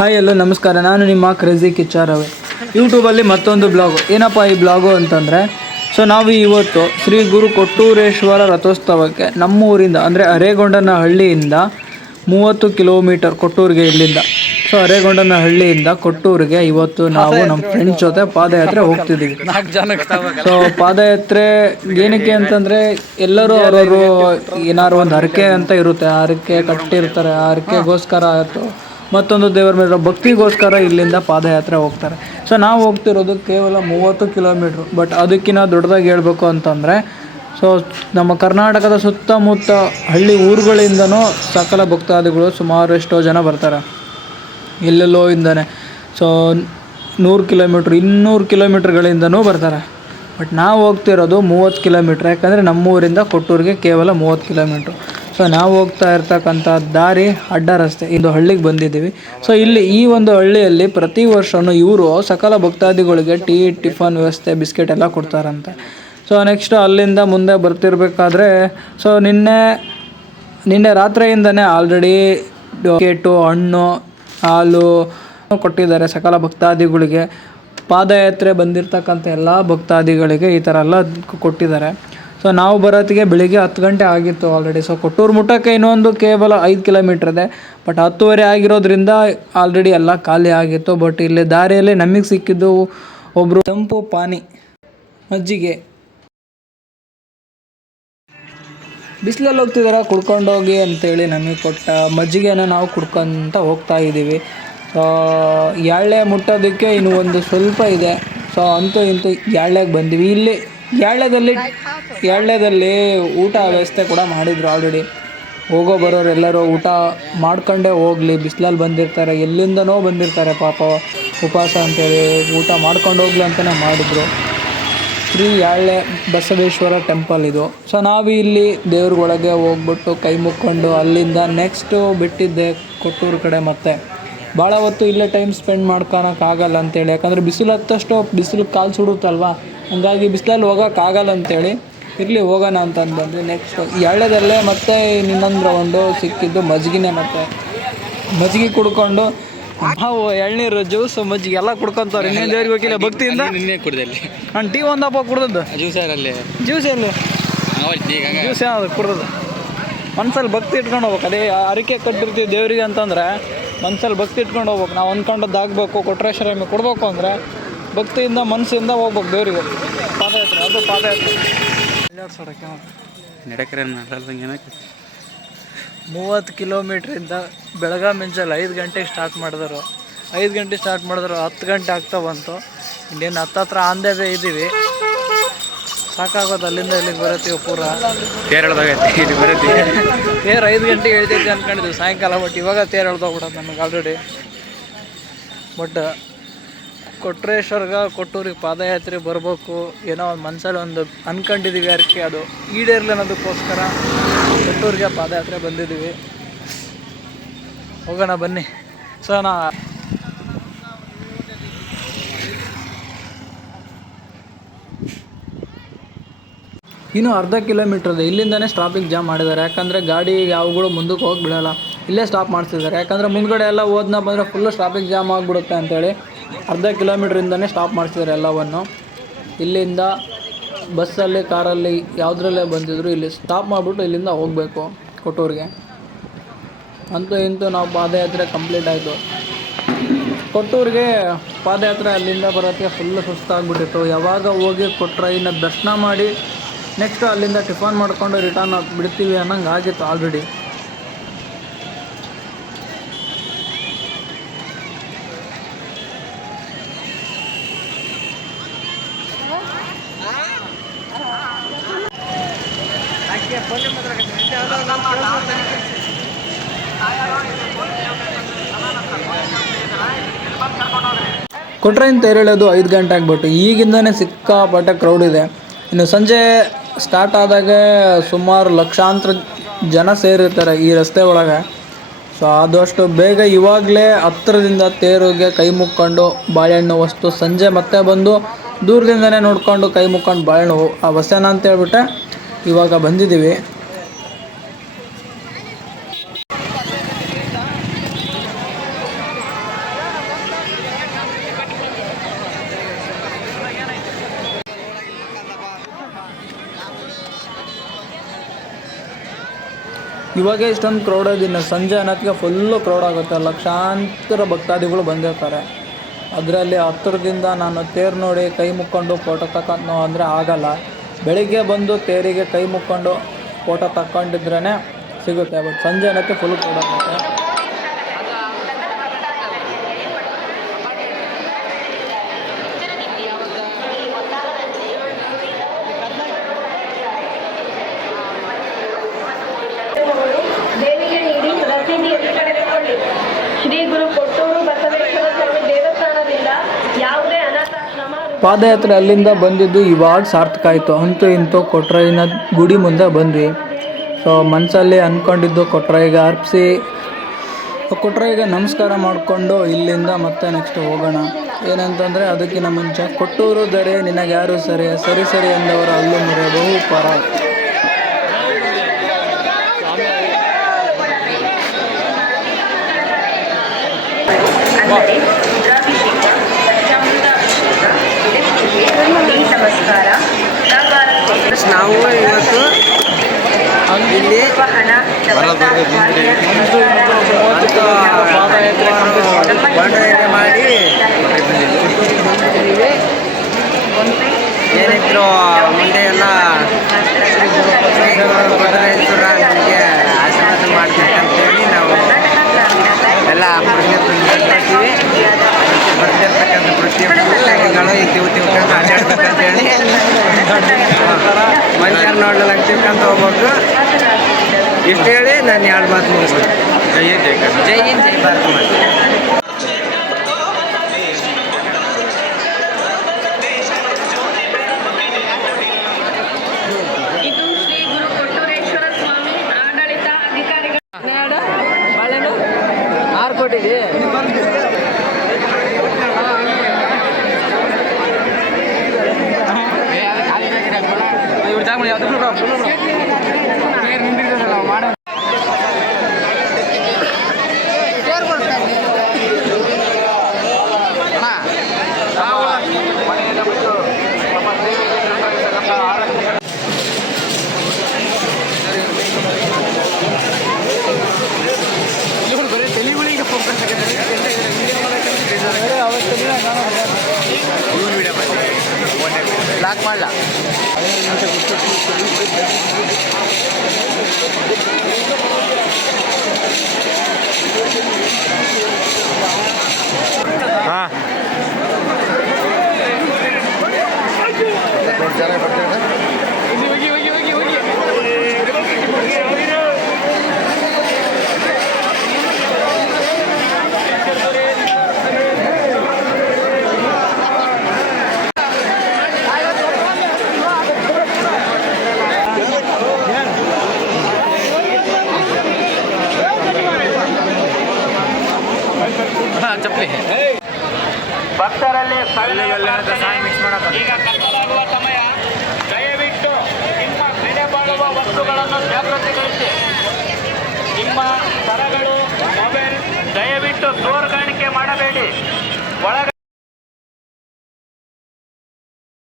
Hi ಎಲ್ಲೋ ನಮಸ್ಕಾರ. ನಾನು ನಿಮ್ಮ ಕ್ರೇಜಿ ಕಿಚ್ಚಾರವೆ ಯೂಟ್ಯೂಬಲ್ಲಿ ಮತ್ತೊಂದು ಬ್ಲಾಗು ಏನಪ್ಪ ಈ ಬ್ಲಾಗು ಅಂತಂದರೆ ಸೊ ನಾವು ಇವತ್ತು ಶ್ರೀ ಗುರು ಕೊಟ್ಟೂರೇಶ್ವರ ರಥೋತ್ಸವಕ್ಕೆ ನಮ್ಮೂರಿಂದ ಅಂದರೆ ಅರೇಗೊಂಡನ ಹಳ್ಳಿಯಿಂದ ಮೂವತ್ತು ಕಿಲೋಮೀಟರ್ ಕೊಟ್ಟೂರಿಗೆ ಇಲ್ಲಿಂದ. ಸೊ ಅರೇಗೊಂಡನ ಹಳ್ಳಿಯಿಂದ ಕೊಟ್ಟೂರಿಗೆ ಇವತ್ತು ನಾವು ನಮ್ಮ ಫ್ರೆಂಡ್ಸ್ ಜೊತೆ ಪಾದಯಾತ್ರೆ ಹೋಗ್ತಿದ್ದೀವಿ ಸೊ ಪಾದಯಾತ್ರೆ ಏನಕ್ಕೆ ಅಂತಂದರೆ ಎಲ್ಲರೂ ಅವರವರು ಏನಾದ್ರು ಒಂದು ಹರಕೆ ಅಂತ ಇರುತ್ತೆ. ಆ ಹರಕೆ ಕಟ್ಟಿರ್ತಾರೆ. ಆ ಹರಕೆಗೋಸ್ಕರ ಆಯಿತು. ಮತ್ತೊಂದು ದೇವರ ಮೇಲೆ ಭಕ್ತಿಗೋಸ್ಕರ ಇಲ್ಲಿಂದ ಪಾದಯಾತ್ರೆ ಹೋಗ್ತಾರೆ. ಸೊ ನಾವು ಹೋಗ್ತಿರೋದು ಕೇವಲ ಮೂವತ್ತು ಕಿಲೋಮೀಟ್ರ್. ಬಟ್ ಅದಕ್ಕಿಂತ ದೊಡ್ಡದಾಗಿ ಹೇಳಬೇಕು ಅಂತಂದರೆ ಸೊ ನಮ್ಮ ಕರ್ನಾಟಕದ ಸುತ್ತಮುತ್ತ ಹಳ್ಳಿ ಊರುಗಳಿಂದನೂ ಸಕಲ ಭಕ್ತಾದಿಗಳು ಸುಮಾರು ಎಷ್ಟೋ ಜನ ಬರ್ತಾರೆ. ಎಲ್ಲೆಲ್ಲೋ ಇಂದನೇ. ಸೊ ನೂರು ಕಿಲೋಮೀಟ್ರ್, ಇನ್ನೂರು ಕಿಲೋಮೀಟ್ರ್ಗಳಿಂದನೂ ಬರ್ತಾರೆ. ಬಟ್ ನಾವು ಹೋಗ್ತಿರೋದು ಮೂವತ್ತು ಕಿಲೋಮೀಟ್ರ್. ಯಾಕಂದರೆ ನಮ್ಮೂರಿಂದ ಕೊಟ್ಟೂರಿಗೆ ಕೇವಲ ಮೂವತ್ತು ಕಿಲೋಮೀಟ್ರು. ಸೊ ನಾವು ಹೋಗ್ತಾ ಇರ್ತಕ್ಕಂಥ ದಾರಿ ಅಡ್ಡ ರಸ್ತೆ. ಇದು ಹಳ್ಳಿಗೆ ಬಂದಿದ್ದೀವಿ. ಸೊ ಇಲ್ಲಿ ಈ ಒಂದು ಹಳ್ಳಿಯಲ್ಲಿ ಪ್ರತಿ ವರ್ಷವೂ ಇವರು ಸಕಲ ಭಕ್ತಾದಿಗಳಿಗೆ ಟೀ, ಟಿಫನ್ ವ್ಯವಸ್ಥೆ, ಬಿಸ್ಕೆಟ್ ಎಲ್ಲ ಕೊಡ್ತಾರಂತೆ. ಸೊ ನೆಕ್ಸ್ಟು ಅಲ್ಲಿಂದ ಮುಂದೆ ಬರ್ತಿರ್ಬೇಕಾದ್ರೆ ಸೊ ನಿನ್ನೆ ನಿನ್ನೆ ರಾತ್ರಿಯಿಂದನೇ ಆಲ್ರೆಡಿ ಕೇಟು ಹಣ್ಣು, ಹಾಲು ಕೊಟ್ಟಿದ್ದಾರೆ ಸಕಲ ಭಕ್ತಾದಿಗಳಿಗೆ. ಪಾದಯಾತ್ರೆ ಬಂದಿರತಕ್ಕಂಥ ಎಲ್ಲ ಭಕ್ತಾದಿಗಳಿಗೆ ಈ ಥರ ಎಲ್ಲ ಕೊಟ್ಟಿದ್ದಾರೆ. ಸೊ ನಾವು ಬರೋತ್ತಿಗೆ ಬೆಳಿಗ್ಗೆ ಹತ್ತು ಗಂಟೆ ಆಗಿತ್ತು ಆಲ್ರೆಡಿ ಸೊ ಕೊಟ್ಟೂರು ಮುಟ್ಟಕ್ಕೆ ಇನ್ನೊಂದು ಕೇವಲ ಐದು ಕಿಲೋಮೀಟ್ರ್ ಇದೆ. ಬಟ್ ಹತ್ತುವರೆ ಆಗಿರೋದ್ರಿಂದ ಆಲ್ರೆಡಿ ಎಲ್ಲ ಖಾಲಿ ಆಗಿತ್ತು. ಬಟ್ ಇಲ್ಲಿ ದಾರಿಯಲ್ಲಿ ನಮಗೆ ಸಿಕ್ಕಿದ್ದು ಒಬ್ಬರು ತಂಪು ಪಾನಿ ಮಜ್ಜಿಗೆ ಬಿಸಿಲಲ್ಲಿ ಹೋಗ್ತಿದಾರ? ಕುಡ್ಕೊಂಡೋಗಿ ಅಂತೇಳಿ ನಮಗೆ ಕೊಟ್ಟ ಮಜ್ಜಿಗೆನ ನಾವು ಕುಡ್ಕೊಂತ ಹೋಗ್ತಾ ಇದ್ದೀವಿ. ಸೊ ಯಾಳ್ಳೆ ಮುಟ್ಟೋದಕ್ಕೆ ಇನ್ನು ಒಂದು ಸ್ವಲ್ಪ ಇದೆ. ಸೊ ಅಂತೂ ಇಂತೂ ಎಳ್ಳೆಗೆ ಬಂದೀವಿ ಇಲ್ಲಿ? ಯಾಳ್ಳೆದಲ್ಲಿ ಯಾಳ್ಯದಲ್ಲಿ ಊಟ ವ್ಯವಸ್ಥೆ ಕೂಡ ಮಾಡಿದ್ರು ಆಲ್ರೆಡಿ ಹೋಗೋ ಬರೋರು ಎಲ್ಲರೂ ಊಟ ಮಾಡ್ಕೊಂಡೇ ಹೋಗಲಿ, ಬಿಸಿಲಲ್ಲಿ ಬಂದಿರ್ತಾರೆ, ಎಲ್ಲಿಂದನೋ ಬಂದಿರ್ತಾರೆ ಪಾಪ ಉಪವಾಸ ಅಂತೇಳಿ ಊಟ ಮಾಡ್ಕೊಂಡು ಹೋಗ್ಲಿ ಅಂತಲೇ ಮಾಡಿದ್ರು. ಶ್ರೀ ಯಾಳೆ ಬಸವೇಶ್ವರ ಟೆಂಪಲ್ ಇದು. ಸೊ ನಾವು ಇಲ್ಲಿ ದೇವ್ರೊಳಗೆ ಹೋಗ್ಬಿಟ್ಟು ಕೈ ಮುಕ್ಕೊಂಡು ಅಲ್ಲಿಂದ ನೆಕ್ಸ್ಟು ಬಿಟ್ಟಿದ್ದೆ ಕೊಟ್ಟೂರು ಕಡೆ ಮತ್ತೆ. ಭಾಳ ಹೊತ್ತು ಇಲ್ಲೇ ಟೈಮ್ ಸ್ಪೆಂಡ್ ಮಾಡ್ಕೊಳಕ್ಕಾಗಲ್ಲ ಅಂತೇಳಿ. ಯಾಕಂದರೆ ಬಿಸಿಲು ಹತ್ತಷ್ಟು ಬಿಸಿಲು ಕಾಲು ಸುಡುತ್ತಲ್ವ? ಹಂಗಾಗಿ ಬಿಸಿಲಲ್ಲಿ ಹೋಗೋಕ್ಕಾಗಲ್ಲ ಅಂತೇಳಿ ಇರಲಿ ಹೋಗೋಣ ಅಂತ ಅಂದ್ಬಂದ್ವಿ. ನೆಕ್ಸ್ಟ್ ಎಳ್ಳದಲ್ಲೇ ಮತ್ತೆ ಇನ್ನೊಂದು ರೌಂಡು ಸಿಕ್ಕಿದ್ದು ಮಜ್ಜಿಗೆನೇ ಮತ್ತೆ. ಮಜ್ಜಿಗೆ ಕುಡ್ಕೊಂಡು ನಾವು ಎಳ್ನೀರು ಜ್ಯೂಸ್ ಮಜ್ಜಿಗೆ ಎಲ್ಲ ಕುಡ್ಕೊಂತವ್ರೆ. ಇನ್ನೇನು ದೇವ್ರಿಗೆ ಹೋಗಿಲ್ಲ ಭಕ್ತಿಯಿಂದ ನಿನ್ನೆ ಕುಡ್ದಲ್ಲಿ? ನಾನು ಟೀ ಒಂದಪ್ಪ ಕುಡ್ದದ್ದು. ಜ್ಯೂಸ್ ಅಲ್ಲಿ ಜ್ಯೂಸ್ ಎಲ್ಲಿ? ಜ್ಯೂಸ್ ಏನಾದ್ರು ಕುಡ್ದದ್ದು. ಮನ್ಸಲ್ಲಿ ಭಕ್ತಿ ಇಟ್ಕೊಂಡು ಹೋಗ್ಬೇಕು. ಅದೇ ಅರಿಕೆ ಕಟ್ಟಿರ್ತೀವಿ ದೇವ್ರಿಗೆ ಅಂತಂದ್ರೆ ಮನ್ಸಲ್ಲಿ ಭಕ್ತಿ ಇಟ್ಕೊಂಡು ಹೋಗ್ಬೇಕು. ನಾವು ಅಂದ್ಕೊಂಡದ್ದು ಆಗಬೇಕು ಕೊಟ್ರೇಶ್ವರ ಕೊಡ್ಬೇಕು ಅಂದರೆ ಭಕ್ತಿಯಿಂದ ಮನಸ್ಸಿಂದ ಹೋಗ್ಬೇಕು ದೇವರಿಗೆ. ಪಾದಯಾತ್ರೆ ಅದು ಪಾದಯಾತ್ರೆ. ನಡಕರೆ ನಡಲ್ದಂಗೆ ಏನಕ್ಕೆ? ಮೂವತ್ತು ಕಿಲೋಮೀಟ್ರಿಂದ ಬೆಳಗಾಂ ಮಿಂಚಲ್ಲಿ ಐದು ಗಂಟೆಗೆ ಸ್ಟಾರ್ಟ್ ಮಾಡಿದ್ರು. ಐದು ಗಂಟೆ ಸ್ಟಾರ್ಟ್ ಮಾಡಿದ್ರು ಹತ್ತು ಗಂಟೆ ಆಗ್ತಾ ಬಂತು. ಇನ್ನೇನು ಹತ್ತತ್ರ ಆಂದೇ ವೇ ಇದ್ದೀವಿ. ಸಾಕಾಗೋದು ಅಲ್ಲಿಂದ ಇಲ್ಲಿಗೆ ಬರತ್ತೀವಿ ಪೂರ. ಕೇರಳದಾಗೈತಿ ಇಲ್ಲಿ ಬರತಿ ತೇರು ಐದು ಗಂಟೆಗೆ ಹೇಳ್ತೈತಿ ಅಂದ್ಕೊಂಡಿದ್ವಿ ಸಾಯಂಕಾಲ ಬಟ್ ಇವಾಗ ತೇರು ಎಳ್ದೋಗ್ಬಿಡೋದು ನಮಗೆ ಆಲ್ರೆಡಿ ಬಟ್ ಕೊಟ್ರೇಶ್ವರ್ಗ ಕೊಟ್ಟೂರಿಗೆ ಪಾದಯಾತ್ರೆ ಬರಬೇಕು. ಏನೋ ಒಂದು ಮನಸ್ಸಲ್ಲಿ ಒಂದು ಅನ್ಕೊಂಡಿದ್ದೀವಿ ಯಾರಕ್ಕೆ ಅದು ಈಡೇರಲಿ ಅನ್ನೋದಕ್ಕೋಸ್ಕರ ಕೊಟ್ಟೂರಿಗೆ ಪಾದಯಾತ್ರೆ ಬಂದಿದ್ದೀವಿ ಹೋಗೋಣ ಬನ್ನಿ. ಸೊ, ನಾ ಇನ್ನೂ ಅರ್ಧ ಕಿಲೋಮೀಟ್ರ್ ಇದೆ ಇಲ್ಲಿಂದನೇ ಟ್ರಾಫಿಕ್ ಜಾಮ್ ಮಾಡಿದ್ದಾರೆ. ಯಾಕಂದರೆ ಗಾಡಿ ಯಾವಗಳು ಮುಂದಕ್ಕೆ ಹೋಗಿ ಬಿಡಲ್ಲ ಇಲ್ಲೇ ಸ್ಟಾಪ್ ಮಾಡ್ತಿದ್ದಾರೆ. ಯಾಕಂದರೆ ಮುಂದ್ಗಡೆ ಎಲ್ಲ ಹೋದ್ನ ಬಂದರೆ ಫುಲ್ಲು ಟ್ರಾಫಿಕ್ ಜಾಮ್ ಆಗಿಬಿಡುತ್ತೆ ಅಂತೇಳಿ ಅರ್ಧ ಕಿಲೋಮೀಟ್ರಿಂದನೇ ಸ್ಟಾಪ್ ಮಾಡ್ತಿದ್ದಾರೆ ಎಲ್ಲವನ್ನು. ಇಲ್ಲಿಂದ ಬಸ್ಸಲ್ಲಿ, ಕಾರಲ್ಲಿ ಯಾವುದ್ರಲ್ಲೇ ಬಂದಿದ್ರು ಇಲ್ಲಿ ಸ್ಟಾಪ್ ಮಾಡಿಬಿಟ್ಟು ಇಲ್ಲಿಂದ ಹೋಗಬೇಕು ಕೊಟ್ಟೂರಿಗೆ. ಅಂತೂ ಇಂತೂ ನಾವು ಪಾದಯಾತ್ರೆ ಕಂಪ್ಲೀಟ್ ಆಯಿತು. ಕೊಟ್ಟೂರಿಗೆ ಪಾದಯಾತ್ರೆ ಅಲ್ಲಿಂದ ಬರೋಕ್ಕೆ ಫುಲ್ಲು ಸುಸ್ತಾಗ್ಬಿಟ್ಟಿತ್ತು. ಯಾವಾಗ ಹೋಗಿ ಕೊಟ್ರೈನ ದರ್ಶನ ಮಾಡಿ ನೆಕ್ಸ್ಟ್ ಅಲ್ಲಿಂದ ಟಿಫನ್ ಮಾಡ್ಕೊಂಡು ರಿಟರ್ನ್ ಬಿಡ್ತೀವಿ ಅನ್ನೋಂಗೆ ಆಗಿತ್ತು ಆಲ್ರೆಡಿ ಕೊಟ್ರೈನ್ ತೇರೇಳೋದು ಐದು ಗಂಟೆ ಆಗ್ಬಿಟ್ಟು. ಈಗಿಂದನೇ ಸಿಕ್ಕಾಪಟ್ಟೆ ಕ್ರೌಡ್ ಇದೆ. ಇನ್ನು ಸಂಜೆ ಸ್ಟಾರ್ಟ್ ಆದಾಗ ಸುಮಾರು ಲಕ್ಷಾಂತರ ಜನ ಸೇರಿರ್ತಾರೆ ಈ ರಸ್ತೆ ಒಳಗೆ. ಸೊ ಆದಷ್ಟು ಬೇಗ ಇವಾಗಲೇ ಹತ್ತಿರದಿಂದ ತೇರಿಗೆ ಕೈ ಮುಕ್ಕೊಂಡು ಬಾಳೆಹಣ್ಣು ವಸ್ತು ಸಂಜೆ ಮತ್ತೆ ಬಂದು ದೂರದಿಂದನೇ ನೋಡ್ಕೊಂಡು ಕೈ ಮುಕ್ಕೊಂಡು ಬಾಳೆಹಣ್ಣು ಆ ಅಂತ ಹೇಳ್ಬಿಟ್ಟೆ. ಇವಾಗ ಬಂದಿದ್ದೀವಿ. ಇವಾಗೇ ಇಷ್ಟೊಂದು ಕ್ರೌಡ್ ಇನ್ನು ಸಂಜೆ ಅನ್ನೋತ್ತಿಗೆ ಫುಲ್ಲು ಕ್ರೌಡ್ ಆಗುತ್ತೆ. ಲಕ್ಷಾಂತರ ಭಕ್ತಾದಿಗಳು ಬಂದಿರ್ತಾರೆ. ಅದರಲ್ಲಿ ಹತ್ತಿರದಿಂದ ನಾನು ತೇರು ನೋಡಿ ಕೈ ಮುಕ್ಕೊಂಡು ಫೋಟೋ ತಕ್ಕೋ ಅಂದರೆ ಆಗಲ್ಲ. ಬೆಳಿಗ್ಗೆ ಬಂದು ತೇರಿಗೆ ಕೈ ಮುಕ್ಕೊಂಡು ಫೋಟೋ ತಕ್ಕೊಂಡಿದ್ರೇ ಸಿಗುತ್ತೆ. ಬಟ್ ಸಂಜೆ ಅನ್ನೋಕ್ಕೆ ಫುಲ್ ಕ್ರೌಡ್ ಆಗುತ್ತೆ ದೇವಿಗೆ ನೀಡಿ ರಸೀದಿಯಲ್ಲಿ ಕಳೆದುಕೊಳ್ಳಿ ಶ್ರೀ ಗುರು ಕೊಟ್ಟೂರು ಬಸವೇಶ್ವರ ಸ್ವಾಮಿ ದೇವಸ್ಥಾನದಿಂದ ಯಾವುದೇ ಅನಾಥಾಶ್ರಮ ಪಾದಯಾತ್ರೆ ಅಲ್ಲಿಂದ ಬಂದಿದ್ದು ಇವಾಗ ಸಾರ್ಥಕ ಆಯಿತು. ಅಂತೂ ಇಂತೂ ಕೊಟ್ರಾಯಿನ ಗುಡಿ ಮುಂದೆ ಬಂದ್ವಿ. ಸೊ ಮನಸ್ಸಲ್ಲಿ ಅಂದ್ಕೊಂಡಿದ್ದು ಕೊಟ್ರಾಯಿಗೆ ಅರ್ಪಿಸಿ. ಕೊಟ್ರಾಯಿಗೆ ನಮಸ್ಕಾರ ಮಾಡಿಕೊಂಡು ಇಲ್ಲಿಂದ ಮತ್ತೆ ನೆಕ್ಸ್ಟ್ ಹೋಗೋಣ. ಏನಂತಂದರೆ ಅದಕ್ಕಿಂತ ಮುಂಚೆ, ಕೊಟ್ಟೂರು ದರೆ ನಿನಗೆ ಯಾರು ಸರಿ ಸರಿ ಸರಿ ಎಂದವರು ಅಲ್ಲೂ ಮುರಿಯಬಹು ಪರ. ನಾವು ಇವತ್ತು ಇಲ್ಲಿ ಪಾದಯಾತ್ರೆ ಮಾಡಿ. ಏನಿದ್ರು ಮುಂದೆ ಎಲ್ಲ ಇಷ್ಟು ಹೇಳಿ ನಾನು ಎರಡು ಮಾತು ಮುಗಿಸ್ತೀನಿ. ಜೈ ಹಿಂದ್ ಜೈ ಹಿಂದ್ ಜೈ ಭಾರತ ಮಾತೆ. ಇದು. ಲಾಕ್ ಮಾಡಲ ಭಕ್ತರಲ್ಲಿ ಈಗ ಕತ್ತಲಾಗುವ ಸಮಯ. ದಯವಿಟ್ಟು ನಿಮ್ಮ ಬೆಲೆ ಬಾಳುವ ವಸ್ತುಗಳನ್ನು ಜಾಗೃತಿಗೊಳಿಸಿ ನಿಮ್ಮ ಸರಗಳು ಮೊಬೈಲ್ ದಯವಿಟ್ಟು ದೂರಗಾಣಿಕೆ ಮಾಡಬೇಡಿ. ಒಳಗ